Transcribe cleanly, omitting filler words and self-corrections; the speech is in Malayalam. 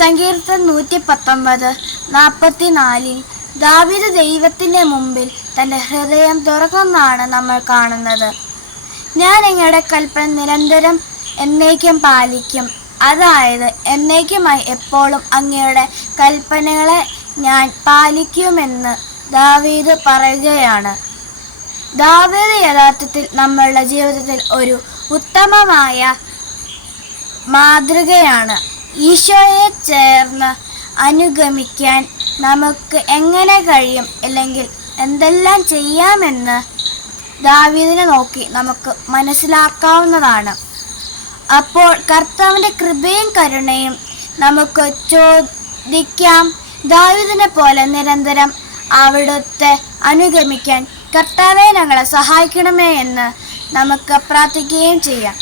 സങ്കീർത്തനം 119:44 ദാവീദ് ദൈവത്തിന്റെ മുമ്പിൽ തന്റെ ഹൃദയം തുറന്നാണ് നമ്മൾ കാണുന്നത്. ഞാൻ അങ്ങയുടെ കൽപ്പന നിരന്തരം എന്നേക്കും പാലിക്കും. അതായത് എന്നേക്കുമായി എപ്പോഴും അങ്ങയുടെ കൽപ്പനകളെ ഞാൻ പാലിക്കുമെന്ന് ദാവീദ് പറയുകയാണ്. ദാവീദ് യഥാർത്ഥത്തിൽ നമ്മളുടെ ജീവിതത്തിൽ ഒരു ഉത്തമമായ മാതൃകയാണ്. ഈശോയെ ചേർന്ന് അനുഗമിക്കാൻ നമുക്ക് എങ്ങനെ കഴിയും, അല്ലെങ്കിൽ എന്തെല്ലാം ചെയ്യാമെന്ന് ദാവീദിനെ നോക്കി നമുക്ക് മനസ്സിലാക്കാവുന്നതാണ്. അപ്പോൾ കർത്താവിൻ്റെ കൃപയും കരുണയും നമുക്ക് ചോദിക്കാം. ദാവീദിനെ പോലെ നിരന്തരം അവിടുത്തെ അനുഗമിക്കാൻ കർത്താവെ ഞങ്ങളെ സഹായിക്കണമേ എന്ന് നമുക്ക് പ്രാർത്ഥിക്കുകയും ചെയ്യാം.